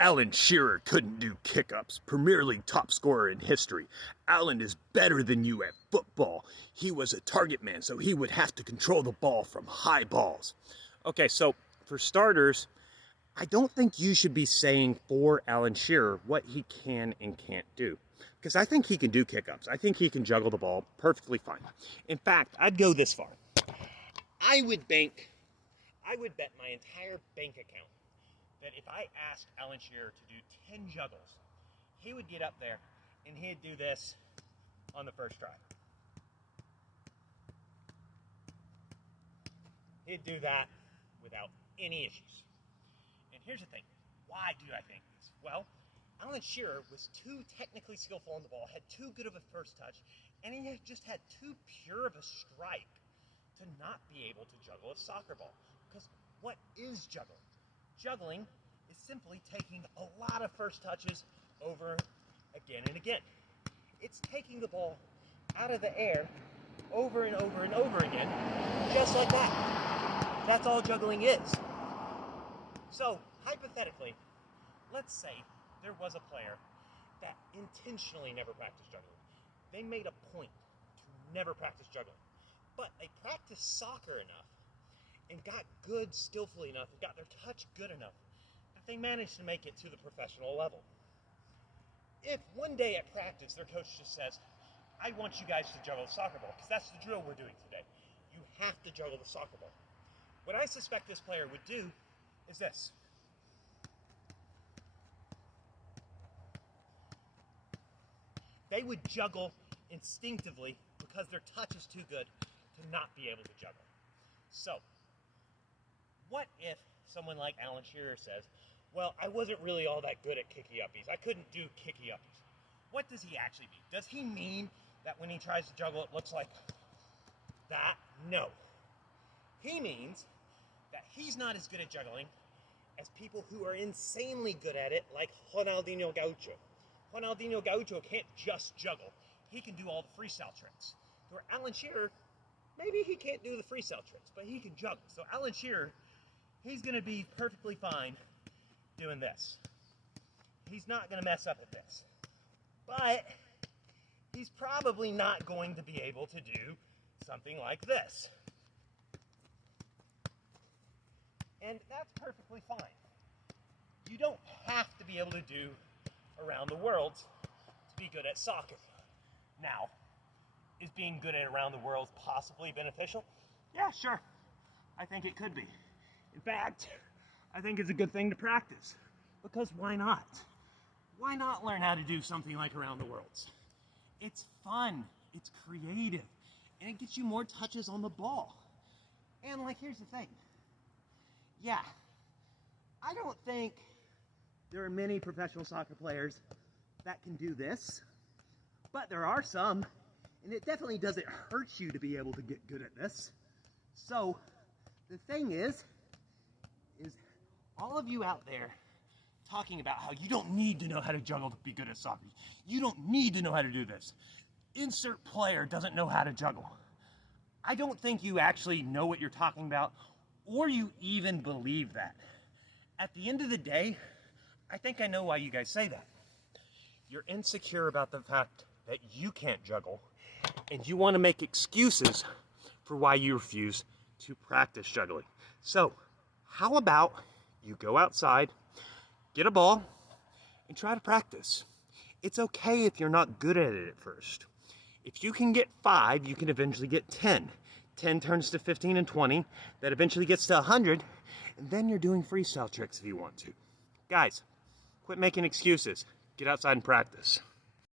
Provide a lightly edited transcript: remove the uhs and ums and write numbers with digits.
Alan Shearer couldn't do kick-ups, Premier League top scorer in history. Alan is better than you at football. He was a target man, so he would have to control the ball from high balls. Okay, so for starters, I don't think you should be saying for Alan Shearer what he can and can't do. Because I think he can do kick-ups. I think he can juggle the ball perfectly fine. In fact, I'd go this far. I would bet my entire bank account that if I asked Alan Shearer to do 10 juggles, he would get up there and he'd do this on the first try. He'd do that without any issues. And here's the thing, why do I think this? Well, Alan Shearer was too technically skillful on the ball, had too good of a first touch, and he just had too pure of a strike to not be able to juggle a soccer ball. Because what is juggling? Juggling is simply taking a lot of first touches over again and again. It's taking the ball out of the air over and over and over again, just like that. That's all juggling is. So, hypothetically, let's say there was a player that intentionally never practiced juggling. They made a point to never practice juggling. But they practiced soccer enough and got good skillfully enough and got their touch good enough that they managed to make it to the professional level. If one day at practice their coach just says, I want you guys to juggle the soccer ball, because that's the drill we're doing today. You have to juggle the soccer ball. What I suspect this player would do is this. They would juggle instinctively because their touch is too good to not be able to juggle. So, what if someone like Alan Shearer says, well, I wasn't really all that good at kicky-uppies. I couldn't do kicky-uppies. What does he actually mean? Does he mean that when he tries to juggle, it looks like that? No. He means that he's not as good at juggling as people who are insanely good at it, like Ronaldinho Gaucho. Ronaldinho Gaucho can't just juggle. He can do all the freestyle tricks. Where Alan Shearer, maybe he can't do the freestyle tricks, but he can juggle. So Alan Shearer, he's going to be perfectly fine doing this. He's not going to mess up at this. But he's probably not going to be able to do something like this. And that's perfectly fine. You don't have to be able to do around the world to be good at soccer. Now, is being good at around the world possibly beneficial? Yeah, sure. I think it could be. In fact, I think it's a good thing to practice. Because why not? Why not learn how to do something like around the worlds? It's fun, it's creative, and it gets you more touches on the ball. And here's the thing. Yeah, I don't think there are many professional soccer players that can do this, but there are some, and it definitely doesn't hurt you to be able to get good at this. So, the thing is all of you out there talking about how you don't need to know how to juggle to be good at soccer. You don't need to know how to do this. Insert player doesn't know how to juggle. I don't think you actually know what you're talking about, or you even believe that. At the end of the day, I think I know why you guys say that. You're insecure about the fact that you can't juggle, and you want to make excuses for why you refuse to practice juggling. So, how about you go outside, get a ball, and try to practice. It's okay if you're not good at it at first. If you can get 5, you can eventually get 10. 10 turns to 15 and 20. That eventually gets to 100. And then you're doing freestyle tricks if you want to. Guys, quit making excuses. Get outside and practice.